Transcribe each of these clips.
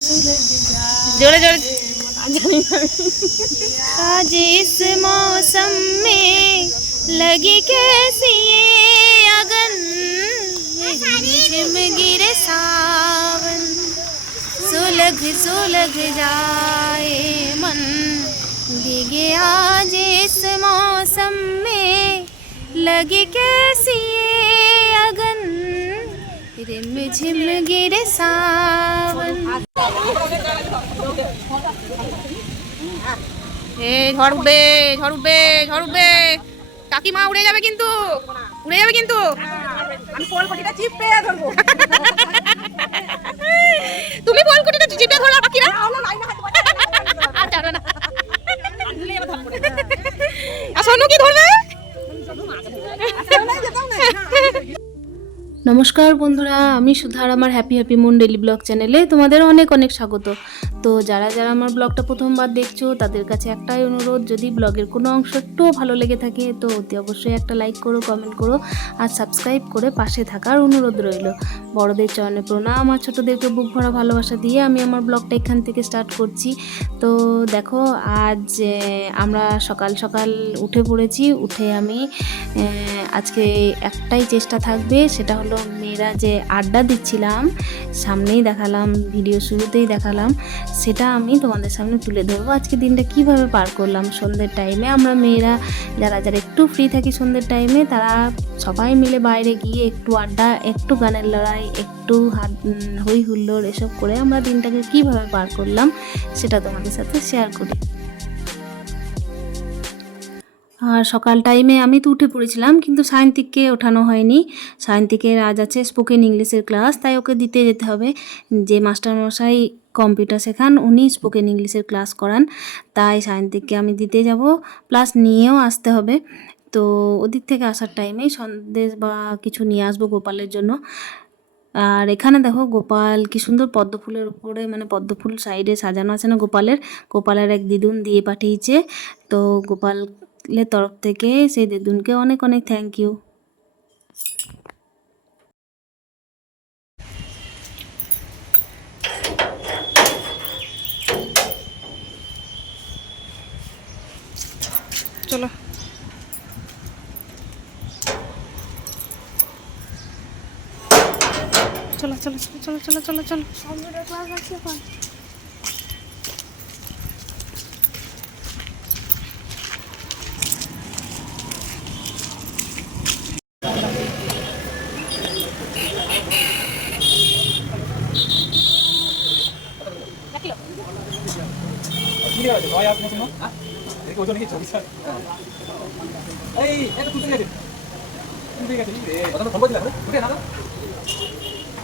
जोरे जोरे आज इस मौसम में लगी कैसी ये अगन? झिम गिरे सावन, सुलग सुलग जाए मन। भीगे आज इस मौसम में लगी कैसी ये अगन? रिम झिम गिरे सावन এ ঝড় উঠবে ঝড় উঠবে ঝড় উঠবে কাকিমা উড়ে যাবে কিন্তু উড়ে যাবে কিন্তু তুমি বল কোটিটা চিপে ধরো বাকিরা আর জানো না আর সোনু কি ধরবে নমস্কার বন্ধুরা, আমি সুধার আমার happy happy moon daily blog চ্যানেলে তোমাদের অনেক অনেক স্বাগত। তো যারা যারা আমার ব্লগটা প্রথমবার দেখছ, তাদের কাছে একটাই অনুরোধ, যদি ব্লগের কোনো অংশ একটুও ভালো লেগে থাকে, তো অতি অবশ্যই একটা লাইক করো কমেন্ট করো, আর সাবস্ক্রাইব করে পাশে থাকার অনুরোধ রইল। বড়দের চরণে প্রণাম, আর ছোটোদেরকে বুক ভরা ভালোবাসা দিয়ে আমি আমার ব্লগটা এখান থেকে স্টার্ট করছি। তো দেখো, আজ আমরা সকাল সকাল উঠে পড়েছি, উঠে আমি আজকে একটাই চেষ্টা থাকবে, সেটা হলো মেয়েরা যে আড্ডা দিচ্ছিলাম, সামনেই দেখালাম ভিডিও শুরুতেই দেখালাম, সেটা আমি তোমাদের সামনে তুলে ধরবো। আজকে দিনটা কীভাবে পার করলাম সন্ধ্যের টাইমে আমরা মেয়েরা যারা যারা একটু ফ্রি থাকি সন্ধ্যের টাইমে তারা সবাই মিলে বাইরে গিয়ে একটু আড্ডা, একটু গানের লড়াই, একটু হাত হই হুল্লোড় এসব করে আমরা দিনটাকে কীভাবে পার করলাম, সেটা তোমাদের সাথে শেয়ার করি। আর সকাল টাইমে আমি তো উঠে পড়েছিলাম, কিন্তু সায়ন্তিককে ওঠানো হয়নি। সায়ন্তিকের আজ আছে স্পোকেন ইংলিশের ক্লাস তাই ওকে দিতে যেতে হবে। যে মাস্টারমশাই কম্পিউটার শেখান, উনি স্পোকেন ইংলিশের ক্লাস করান। তাই সায়ন্তিককে আমি দিতে যাব প্লাস নিয়েও আসতে হবে। তো ওদিক থেকে আসার টাইমেই সন্দেশ বা কিছু নিয়ে আসব গোপালের জন্য। আর এখানে দেখো গোপাল কি সুন্দর পদ্ম ফুলের উপরে মানে পদ্ম ফুল সাইডে সাজানো আছে না গোপালের? গোপালের এক দিদুন দিয়ে পাঠিয়েছে। তো গোপালের তরফ থেকে সেই দিদুনকে অনেক অনেক থ্যাংক ইউ চলো। চলো চলো চলো চলো চলো চলো 올려야 돼. 너야 무슨 뭐? 아? 이렇게 오전에 저기서. 에이, 애가 두둥이야 돼. 두둥이가 되는데. 어떤 건 건버지나 그래? 그래 나가.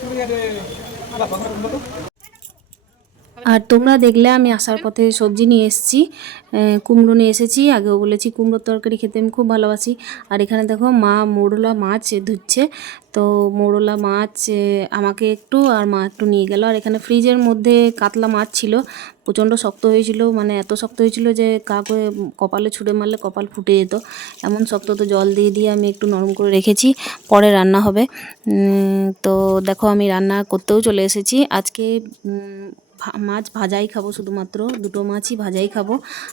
두둥이야 돼. 하나 방금 건버도. আর তোমরা দেখলে আমি আসার পথে সবজি নিয়ে এসেছি কুমড়ো নিয়ে এসেছি। আগেও বলেছি কুমড়োর তরকারি খেতে আমি খুব ভালোবাসি। আর এখানে দেখো মা মোড়লা মাছ ধুচ্ছে। তো মোড়লা মাছ আমাকে একটু আর মা একটু নিয়ে গেল। আর এখানে ফ্রিজের মধ্যে কাতলা মাছ ছিল। প্রচণ্ড শক্ত হয়েছিল। মানে এত শক্ত হয়েছিল যে কাকে কপালে ছুঁড়ে মারলে কপাল ফুটে যেত। এমন শক্ত তো জল দিয়ে দিয়ে আমি একটু নরম করে রেখেছি। পরে রান্না হবে। তো দেখো আমি রান্না করতেও চলে এসেছি। আজকে মাছ ভাজাই খাব শুধুমাত্র, দুটো মাছই ভাজাই খাব,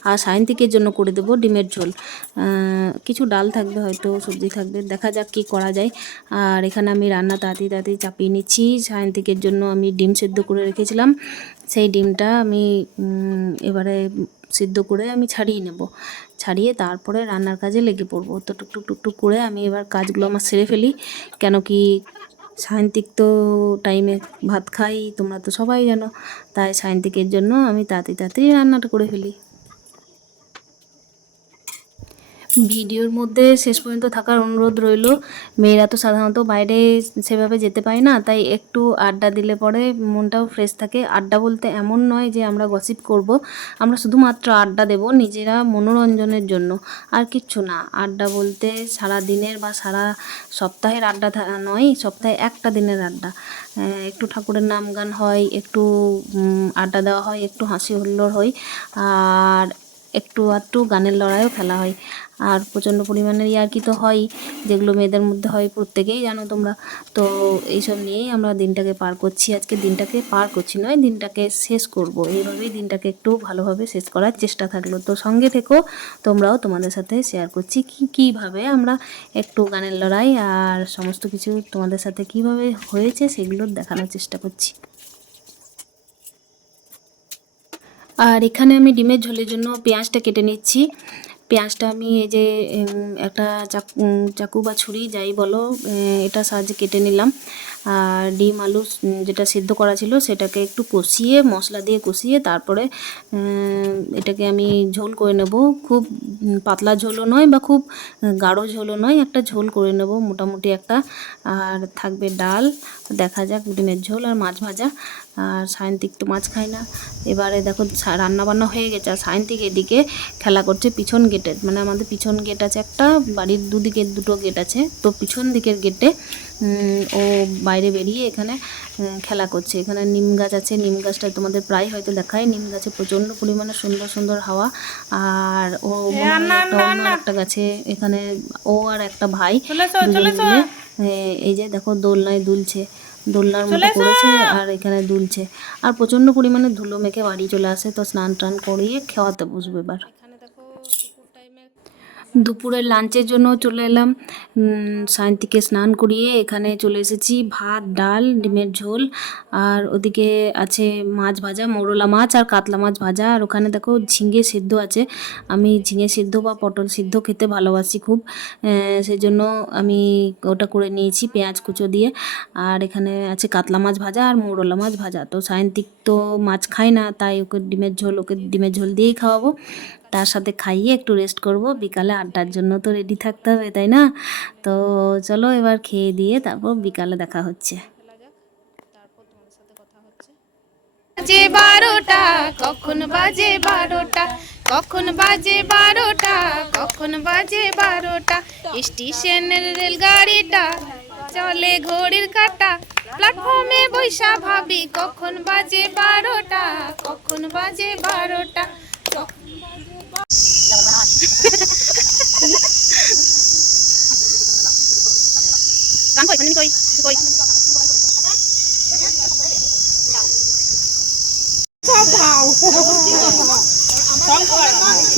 আর সায়ন্তিকের জন্য করে দেবো ডিমের ঝোল। কিছু ডাল থাকবে হয়তো, সবজি থাকবে, দেখা যাক কী করা যায়। আর এখানে আমি রান্না তাড়াতাড়ি তাড়াতাড়ি চাপিয়ে নিচ্ছি, সায়ন্তিকের জন্য আমি ডিম সেদ্ধ করে রেখেছিলাম। সেই ডিমটা আমি এবারে সিদ্ধ করে আমি ছাড়িয়ে নেব। ছাড়িয়ে তারপরে রান্নার কাজে লেগে পড়ব। তো টুকটুক টুকটুক করে আমি এবার কাজগুলো আমার সেরে ফেলি। কেন কি সায়ন্তিক তো টাইমে ভাত খাই, তোমরা তো সবাই জানো। তাই সায়ন্তিকের জন্য আমি তাড়াতাড়ি তাড়াতাড়ি রান্নাটা করে ফেলি। ভিডিওর মধ্যে শেষ পর্যন্ত থাকার অনুরোধ রইল। মেয়েরা তো সাধারণত বাইরে সেভাবে যেতে পায় না, তাই একটু আড্ডা দিলে পরে মনটাও ফ্রেশ থাকে। আড্ডা বলতে এমন নয় যে আমরা গসিপ করব, আমরা শুধুমাত্র আড্ডা দেব নিজেরা মনোরঞ্জনের জন্য, আর কিচ্ছু না। আড্ডা বলতে সারা দিনের বা সারা সপ্তাহের আড্ডা নয়, সপ্তাহে একটা দিনের আড্ডা। একটু ঠাকুরের নাম গান হয়, একটু আড্ডা দেওয়া হয়, একটু হাসি হুল্লোড় হয়, আর একটু আধটু গানের লড়াইও খেলা হয়। আর প্রচণ্ড পরিমাণের ইয়ার্কি তো হয়ই যেগুলো মেয়েদের মধ্যে হয় প্রত্যেকেই জানো তোমরা। তো এইসব নিয়েই আমরা দিনটাকে পার করছি। আজকে দিনটাকে পার করছি নয়, দিনটাকে শেষ করব। এইভাবেই দিনটাকে একটু ভালোভাবে শেষ করার চেষ্টা থাকল। তো সঙ্গে থেকো, তোমরাও তোমাদের সাথে শেয়ার করছি কী, কীভাবে আমরা একটু গানের লড়াই আর সমস্ত কিছু তোমাদের সাথে কীভাবে হয়েছে সেগুলো দেখানোর চেষ্টা করছি। আর এখানে আমি ডিমের ঝোলের জন্য পেঁয়াজটা কেটে নিচ্ছি। পেঁয়াজটা আমি এই যে একটা চাকু বা ছুরি যাই বলো এটা সাহায্যে কেটে নিলাম। আর ডিম আলু যেটা সিদ্ধ করা ছিল সেটাকে একটু কষিয়ে, মশলা দিয়ে কষিয়ে তারপরে এটাকে আমি ঝোল করে নেব। খুব পাতলা ঝোলও নয় বা খুব গাঢ় ঝোলও নয়, একটা ঝোল করে নেব মোটামুটি একটা। আর থাকবে ডাল। দেখা যাক ডিমের ঝোল আর মাছ ভাজা। আর সায়ন্তিক তো মাছ খায় না। এবারে দেখো রান্নাবান্না রান্না বান্না হয়ে গেছে আর সায়ন্তিক এদিকে খেলা করছে পিছন গেটের মানে আমাদের পিছন গেট আছে একটা, বাড়ির দুদিকে দুটো গেট আছে। তো পিছন দিকের গেটে ও বাইরে বেরিয়ে এখানে খেলা করছে। এখানে নিম গাছ আছে। নিম গাছটা তোমাদের প্রায় হয়তো দেখায়। নিম গাছে প্রচণ্ড পরিমাণে সুন্দর সুন্দর হাওয়া। আর ও একটা অন্য একটা গাছে। এখানে ও আর একটা ভাই এই যে দেখো দোলনায় দুলছে। দোলনার মতো করেছে আর এখানে দুলছে। আর প্রচণ্ড পরিমাণে ধুলো মেখে বাড়ি চলে আসে। তো স্নান টান করিয়ে খাওয়াতে বসবে এবার। দুপুরের লাঞ্চের জন্য চলে এলাম। সায়ন্তীকে স্নান করিয়ে এখানে চলে এসেছি। ভাত, ডাল, ডিমের ঝোল। আর ওদিকে আছে মাছ ভাজা, মোরলা মাছ আর কাতলা মাছ ভাজা। আর ওখানে দেখো ঝিঙে সিদ্ধ আছে। আমি ঝিঙে সিদ্ধ বা পটল সিদ্ধ খেতে ভালোবাসি খুব। সেই জন্য আমি ওটা করে নিয়েছি পেঁয়াজ কুচো দিয়ে। আর এখানে আছে কাতলা মাছ ভাজা আর মোরলা মাছ ভাজা। তো সায়ন্তিক তো মাছ খায় না, তাই ওকে ডিমের ঝোল, ওকে ডিমের ঝোল দিয়েই খাওয়াবো। তার সাথে খাইয়ে একটু রেস্ট করব। বিকালে আড্ডার জন্য তো রেডি থাকতে হবে, তাই না? তো চলো এবার খেয়ে দিয়ে তারপর বিকালে দেখা হচ্ছে। বাজে বারোটা, কখন বাজে বারোটা? কখন বাজে বারোটা, কখন বাজে বারোটা? স্টেশনের রেলগাড়িটা চলে ঘড়ির কাটা। প্ল্যাটফর্মে বৈশা ভাবি, কখন বাজে বারোটা? কখন বাজে বারোটা? গান কই কই কই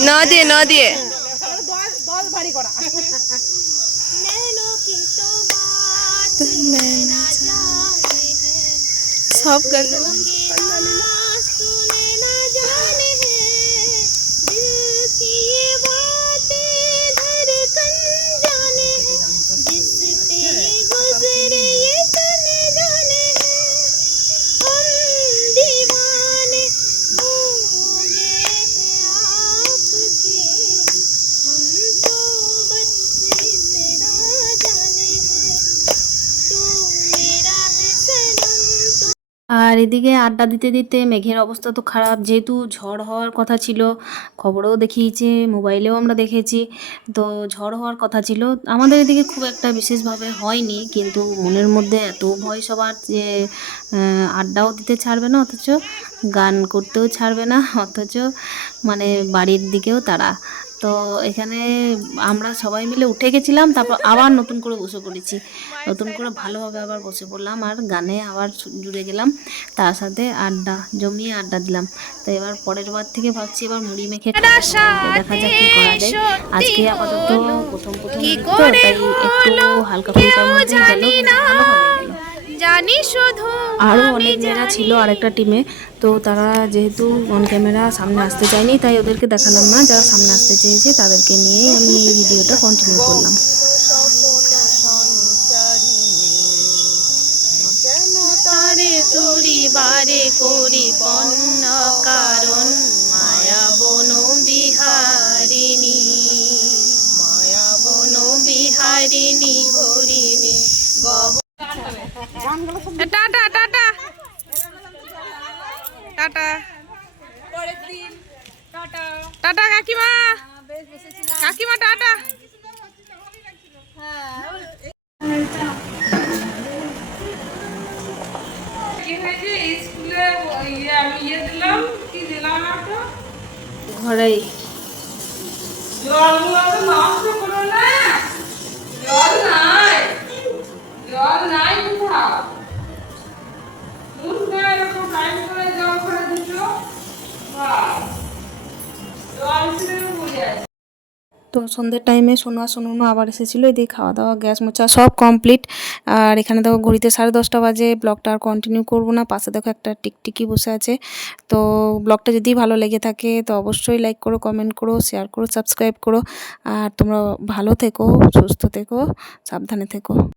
না দিয়ে না দিয়ে সব গান আর এদিকে আড্ডা দিতে দিতে মেঘের অবস্থা তো খারাপ, যেহেতু ঝড় হওয়ার কথা ছিল, খবরেও দেখিয়েছে, মোবাইলেও আমরা দেখেছি, তো ঝড় হওয়ার কথা ছিল। আমাদের এদিকে খুব একটা বিশেষভাবে হয়নি, কিন্তু মনের মধ্যে এত ভয় সবার যে আড্ডাও দিতে ছাড়বে না, অথচ গান করতেও ছাড়বে না, অথচ মানে বাড়ির দিকেও তারা। তো এখানে আমরা সবাই মিলে উঠে গেছিলাম তারপর আবার নতুন করে বসে পড়েছি। নতুন করে ভালোভাবে আবার বসে পড়লাম আর গানে আবার জুড়ে গেলাম। তার সাথে আড্ডা জমিয়ে আড্ডা দিলাম। তো এবার পরের বার থেকে ভাবছি এবার মুড়ি মেখে দেখা যাক কি করা যায়। আজকে আপাতত প্রথম প্রথম তো তাই একটু হালকা ফুলকার মধ্যে গেল। ভালো জানি শুধু আরও অনেক মেয়েরা ছিল আরেকটা টিমে তো তারা যেহেতু অন ক্যামেরা সামনে আসতে চায়নি তাই ওদেরকে দেখালাম না যারা সামনে আসতে চেয়েছে তাদেরকে নিয়েই আমি এই ভিডিওটা কন্টিনিউ করলাম। তারে তুরি বারে করি পন্ন কারণ মায়া বন বিহারিণী। মায়া বন বিহারিণী হরিণী টাটা টাটা। টাটা। টাটা কাকিমা। কাকিমা টাটা। ঘরেই না জল নাই। জল নাই কোথাও। তো সন্ধ্যের টাইমে সোনা সোনুনো আবার এসেছিল এদিকে খাওয়া দাওয়া, গ্যাস মোছা সব কমপ্লিট আর এখানে দেখো ঘড়িতে সাড়ে দশটা বাজে, ব্লগটা আর কন্টিনিউ করব না। পাশে দেখো একটা টিকটিকি বসে আছে। তো ব্লগটা যদি ভালো লেগে থাকে, তো অবশ্যই লাইক করো কমেন্ট করো শেয়ার করো সাবস্ক্রাইব করো। আর তোমরা ভালো থেকো, সুস্থ থেকো, সাবধানে থেকো।